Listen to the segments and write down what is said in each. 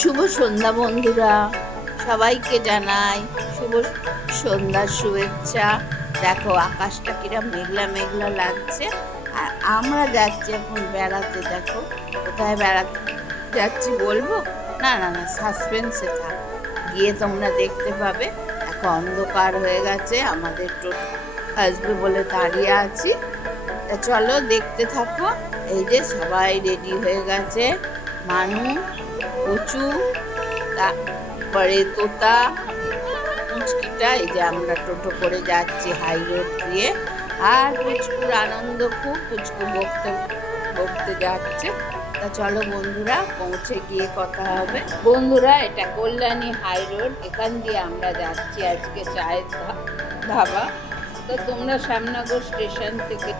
শুভ সন্ধ্যা বন্ধুরা, সবাইকে জানাই শুভ সন্ধ্যার শুভেচ্ছা। দেখো আকাশটা কিরম মেঘলা মেঘলা লাগছে, আর আমরা যাচ্ছি এখন বেড়াতে। দেখো কোথায় বেড়াতে যাচ্ছি বলবো? না না না, সাসপেন্সে থাক, গিয়ে তোমরা দেখতে পাবে। এখন অন্ধকার হয়ে গেছে, আমাদের টোটো আসবে বলে দাঁড়িয়ে আছি। তা চলো দেখতে থাকো। এই যে সবাই রেডি হয়ে গেছে, মানু, পুচু, তারপরে তোতা, পুচকিটা। এই যে আমরা টোটো করে যাচ্ছি হাই রোড দিয়ে, আর পুচকুর আনন্দ খুব, পুচকু বকতে বকতে যাচ্ছে। তা চলো বন্ধুরা, পৌঁছে গিয়ে কথা হবে। বন্ধুরা, এটা কল্যাণী হাই রোড, এখান দিয়ে আমরা যাচ্ছি আজকে চায়ের ধাবা। তো তোমরা শ্যামনগর স্টেশন থেকে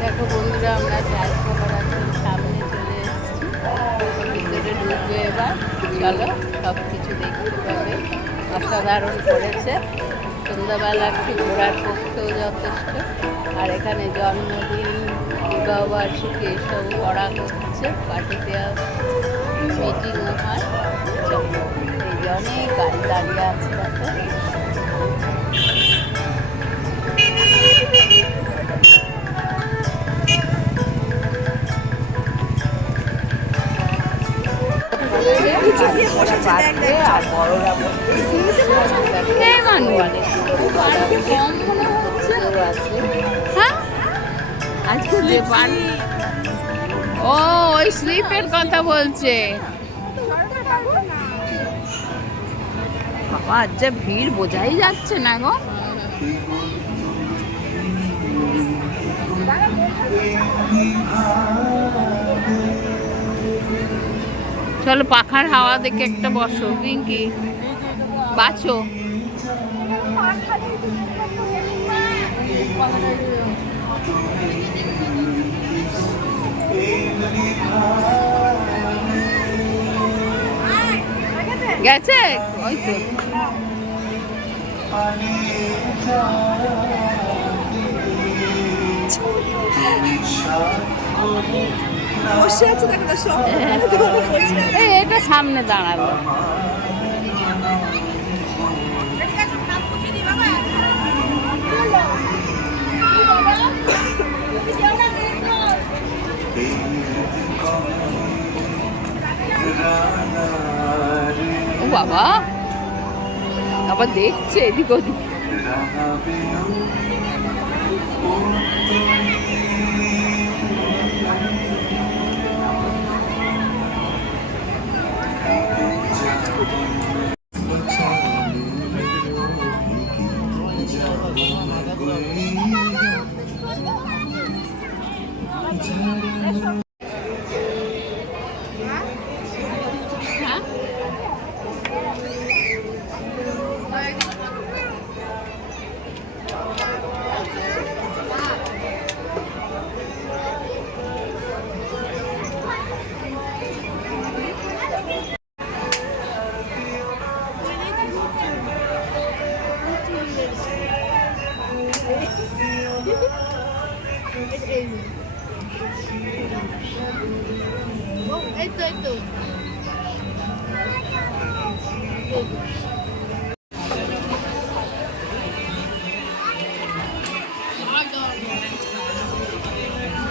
দেখো বন্ধুরা, আমরা চায়ের খাবার একদম সামনে চলে এসেছি, ভিতরে ঢুকবে এবার। চলো, সব কিছু দেখতে পাবে। অসাধারণ করেছে, সন্ধ্যাবেলা একটু ঘোরার পক্ষেও যথেষ্ট। আর এখানে জন্মদিন, বিবাহবার্ষিকী এসব করা হচ্ছে, পার্টি দেওয়া, মিটিংও হয়। এই যে অনেক গাড়ি দাঁড়িয়ে আছে দেখো। আর বড়রা আজকে যে ও ওই স্লিপের কথা বলছে। বাবা, আজ যে ভিড় বোঝাই যাচ্ছে না গো। চলো পাখার হাওয়া দেখে একটা বসো, পিঙ্কি বাঁচো। গেছে ওই তো। এটা সামনে দাঁড়ালো। ও বাবা, আবার দেখছে এদিক ওদিক।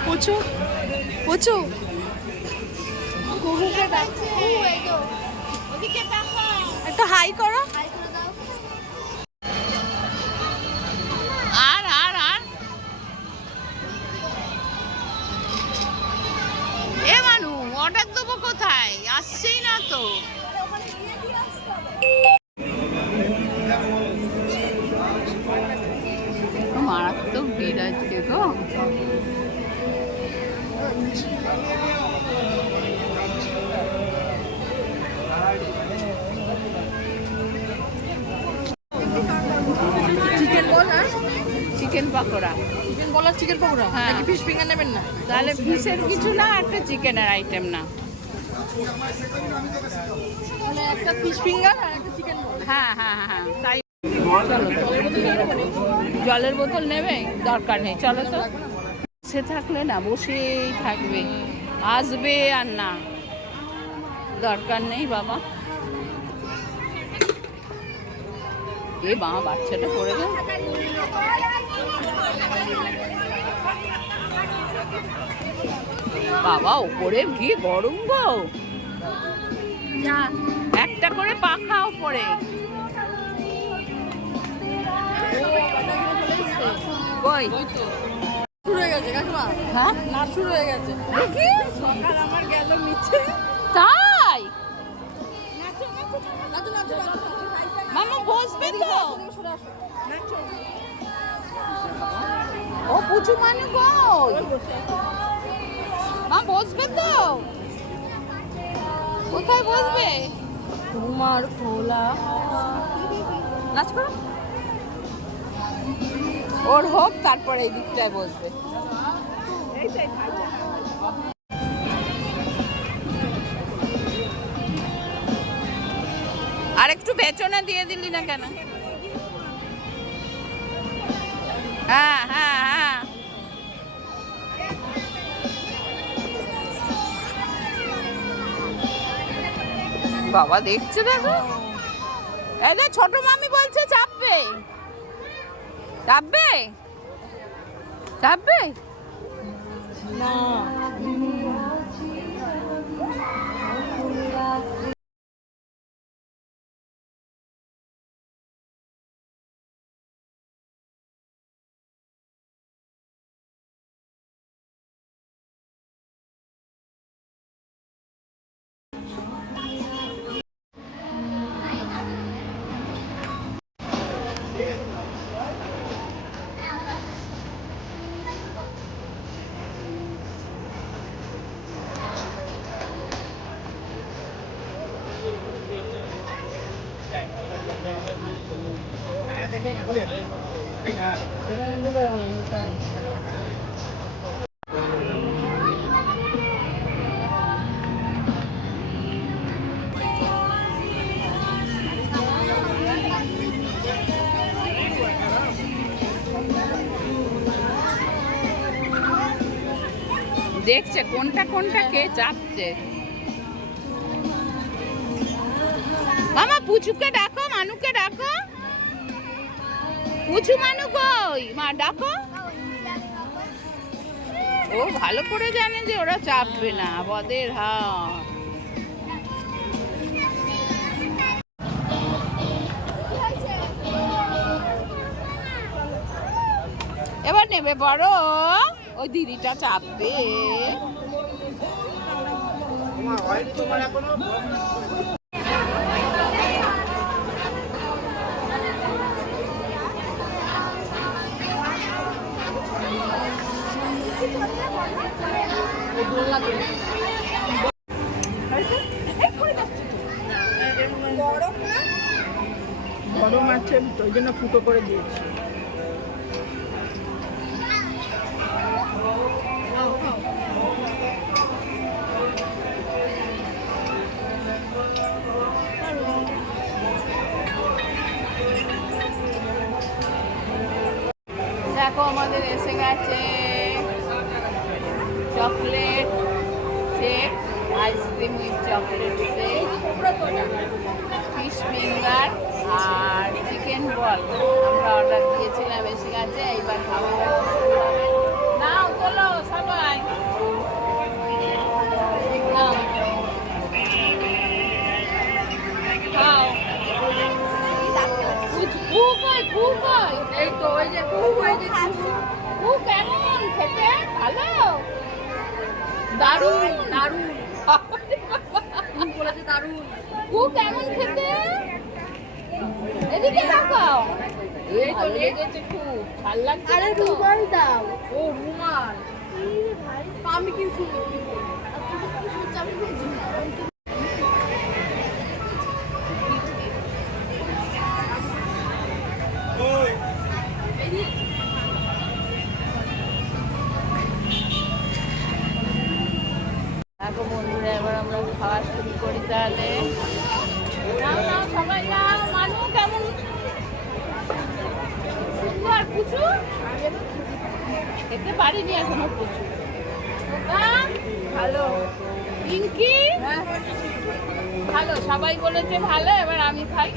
পুচু পুচু একটু হাই করো। আর আর আর এ মানু, অর্ডার দেবো কোথায়? আসছেই না তো। মারাত্মক ভিড় আজকে গো। চিকেন পকোড়া, চিকেন বল আর চিকেন পকোড়া, হ্যাঁ। নাকি ফিশ ফিঙ্গার নেবেন না? তাহলে ফিশের কিছু না, একটা চিকেনের আইটেম না। তাহলে একটা ফিশ ফিঙ্গার আর একটা চিকেন বল। হ্যাঁ হ্যাঁ হ্যাঁ, তাই। জলের বোতল নেবে? দরকার নেই, চলো তো। বসে থাকলে না, বসেই থাকবে, আসবে আর না, দরকার নেই বাবা। এ মা, বাচ্চাটা পড়ে গেল। বাবা, ওপরে কি গরম গো। একটা করে পাখা ওপরে। কই শুরু হয়ে গেছে কাকিমা। হ্যাঁ, নাচ শুরু হয়ে গেছে। দেখি সকাল আমার গেল নিচে। তাই নাচো নাচো নাচো। মামা বসবে তো। নাচো। ও পুচু মানু কই? মা বসবে তো? কোথায় বসবে? তোমার খোলা নাচ করো। ওর হোক, তারপরে এই দিকটায় বসবে। আর একটু পেছনে দিয়ে দিলি না কেন? হ্যাঁ হ্যাঁ হ্যাঁ। বাবা দেখছে, দেখো। এই যে ছোট মামি বলছে চাপবে। চাপবে চাপবে না দেখছে কোনটা কোনটা কে চাপছে। মামা পুচুকে ডাকো, মানুকে ডাকো। পুচু মানু কই? মা ডাকো। ও ভালো করে জানে যে ওরা চাপবে না, বদের হাত। এবার নেবে বড়, ওই দিদিটা চাপবে। গরম আছে, ওই জন্য ফুটো করে দিয়েছি। দেখো আমাদের এসে গেছে chocolate shake, ice cream with chocolate shake, fish finger আর চিকেন বল আমরা অর্ডার দিয়েছিলাম, এসে গেছে। এইবার খাওয়া হবে। নাও চলো সবাই নাও, খাও। কু কই, কু কই? এই তো ওই যে কু কেমন খেতে? ভালো, দারুণ দারুণ বলেছে, দারুণ। কু কেমন খেতে? এদিকে তাকাও। এই তো লেগেছে খুব, ভাল লাগছে না তো? দাও। ও রুমাল, আমি কিছু দেখো বন্ধুরা, এবার আমরা খাওয়া শুরু করি তাহলে। নাও নাও সবাই নাও। মানু কেমন সুন্দর পুচু? খেতে পারিনি এখনো পুচু। ভালো। পিঙ্কি ভালো, সবাই বলেছে ভালো। এবার আমি খাই।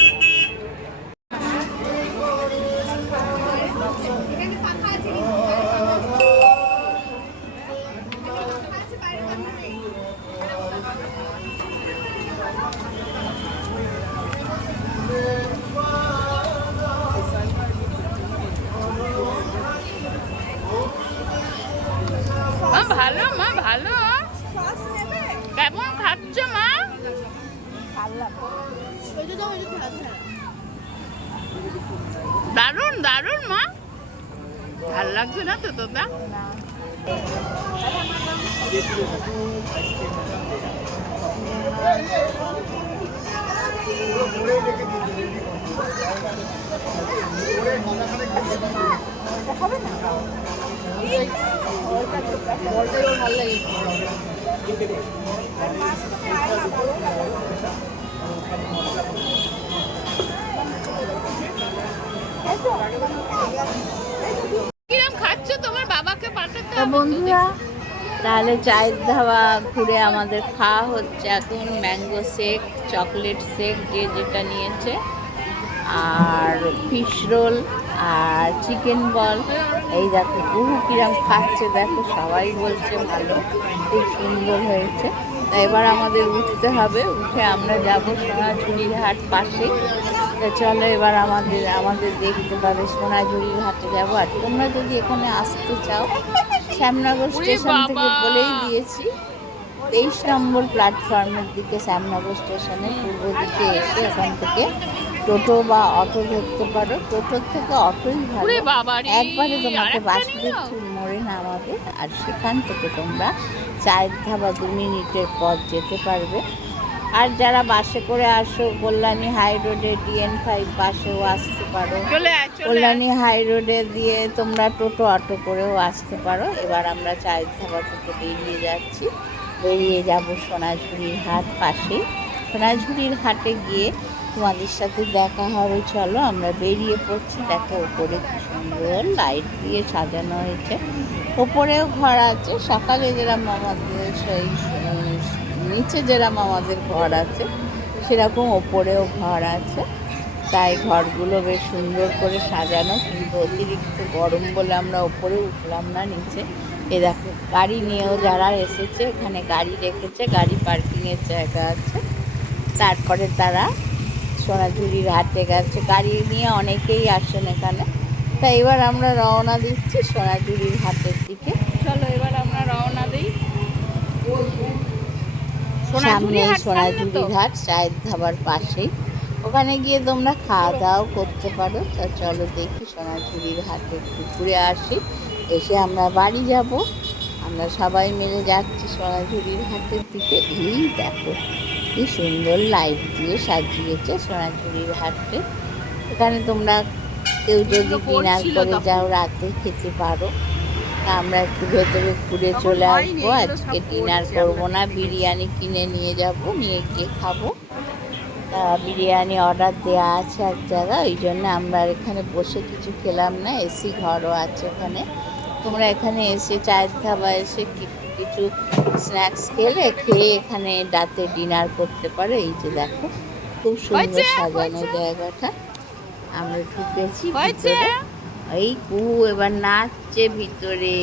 ভালো। কেমন খাচ্ছ মা? দারুণ দারুণ মা। ভাল লাগছে না তো তোতা? কিরম খাচ্ছ? তোমার বাবাকে পাঠাতে হবে। বন্ধুরা, তাহলে চায়ের ধাবা ঘুরে আমাদের খাওয়া হচ্ছে এখন ম্যাঙ্গো শেক, চকলেট শেক যে যেটা নিয়েছে, আর ফিশ রোল আর চিকেন বল। এই দেখো কুহু কিরম খাচ্ছে, দেখো সবাই বলছে ভালো, খুব সুন্দর হয়েছে। তা এবার আমাদের উঠতে হবে, উঠে আমরা যাব সোনাঝুরির হাট পাশে। তা চলো এবার আমাদের দেখতে পাবে সোনাঝুরির হাটে যাবো। আর তোমরা যদি এখানে আসতে চাও, শ্যামনগর স্টেশন থেকে বলেই দিয়েছি, 23 নম্বর প্ল্যাটফর্মের দিকে শ্যামনগর স্টেশনের পূর্ব দিকে এসে এখান থেকে টোটো বা অটো ধরতে পারো। টোটোর থেকে অটোই ভালো। একবারে তোমাকে বাসুদেবপুর মোড়ে নামাবে, আর সেখান থেকে তোমরা চায়ের ধাবা 2 মিনিটের পথ যেতে পারবে। আর যারা বাসে করে আসো, কল্যাণী হাই রোডে DN5 বাসেও আসতে পারো। কল্যাণী হাই রোডে দিয়ে তোমরা টোটো অটো করেও আসতে পারো। এবার আমরা চায়ের ধাবা থেকে বেরিয়ে যাচ্ছি, বেরিয়ে যাব সোনাঝুরির হাট পাশেই। সোনাঝুরির হাটে গিয়ে তোমাদের সাথে দেখা হবে। চলো আমরা বেরিয়ে পড়ছি। দেখো ওপরে কি সুন্দর লাইট দিয়ে সাজানো হয়েছে। ওপরেও ঘর আছে, সকালে যেরকম আমাদের সেই নিচে যেরকম আমাদের ঘর আছে সেরকম ওপরেও ঘর আছে। তাই ঘরগুলো বেশ সুন্দর করে সাজানো, কিন্তু অতিরিক্ত গরম বলে আমরা ওপরে উঠলাম না, নিচে। এ দেখো গাড়ি নিয়েও যারা এসেছে এখানে গাড়ি রেখেছে, গাড়ি পার্কিংয়ের জায়গা আছে। তারপরে তারা সোনাঝুরির হাটে গেছে, গাড়ি নিয়ে অনেকেই আসেন এখানে। তাই এবার আমরা রওনা দিচ্ছি সোনাঝুরির হাটের দিকে। চলো এবার আমরা রওনা দিই। সামনে সোনাঝুরির হাট চায়ের ধাবার পাশেই, ওখানে গিয়ে তোমরা খাওয়া দাওয়াও করতে পারো। তা চলো দেখি সোনাঝুরির হাটে একটু ঘুরে আসি, এসে আমরা বাড়ি যাব। আমরা সবাই মিলে যাচ্ছি সোনাঝুরির হাটের দিকে। এই দেখো কি সুন্দর লাইট দিয়ে সাজিয়েছে সোনাঝুরির হাটে। এখানে তোমরা কেউ যদি ডিনার করে যাও রাতে খেতে পারো। আমরা একটু ভেতরে ঘুরে চলে আসবো। আজকে ডিনার করবো না, বিরিয়ানি কিনে নিয়ে যাব, নিয়ে গিয়ে খাবো। বিরিয়ানি অর্ডার দেওয়া আছে এক জায়গায়, ওই জন্য আমরা এখানে বসে কিছু খেলাম না। এসি ঘরও আছে এখানে। তোমরা এখানে এসে চায়ের ধাবা এসে কিছু স্ন্যাক্স খেয়ে এখানে রাতে ডিনার করতে পারো। এই যে দেখো খুব সুন্দর সাজানো জায়গাটা। আমরা ঢুকেছি ভিতরে। এই কুহু এবার নাচছে ভিতরে,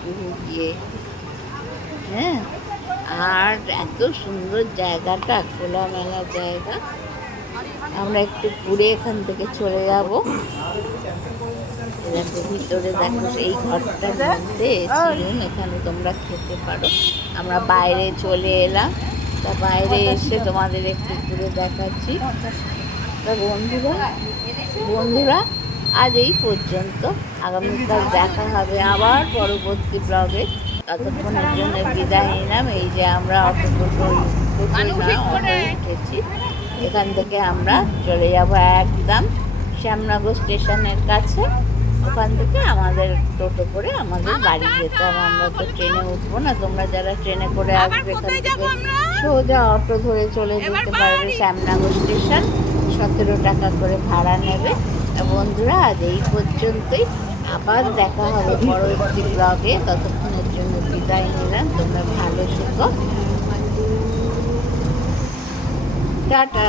কুহু গিয়ে। হ্যাঁ, আর এত সুন্দর জায়গাটা, খোলামেলা জায়গা। আমরা একটু ঘুরে এখান থেকে চলে যাব। দেখো ভিতরে, দেখো এই ঘরটার মধ্যে এসি রুম, এখানে তোমরা খেতে পারো। আমরা বাইরে চলে এলাম। তা বাইরে এসে তোমাদের একটু ঘুরে দেখাচ্ছি। তা বন্ধুরা আজ এই পর্যন্ত। আগামীকাল দেখা হবে আবার পরবর্তী ব্লগে। ততক্ষণের জন্য বিদায় নিলাম। এই যে আমরা অটো উঠেছি, এখান থেকে আমরা চলে যাব একদম শ্যামনগর স্টেশনের কাছে। ওখান থেকে আমাদের টোটো করে আমাদের বাড়ি যেতে হবে। আমরা তো ট্রেনে উঠবো না। তোমরা যারা ট্রেনে করে আসবে এখান থেকে সোজা অটো ধরে চলে যেতে পারবে শ্যামনগর স্টেশন। 17 টাকা করে ভাড়া নেবে। বন্ধুরা আজ এই পর্যন্তই, আবার দেখা হবে পরবর্তী ব্লগে। ততক্ষণের জন্য বিদায় নিলাম। তোমরা ভালো থেকো, টাটা।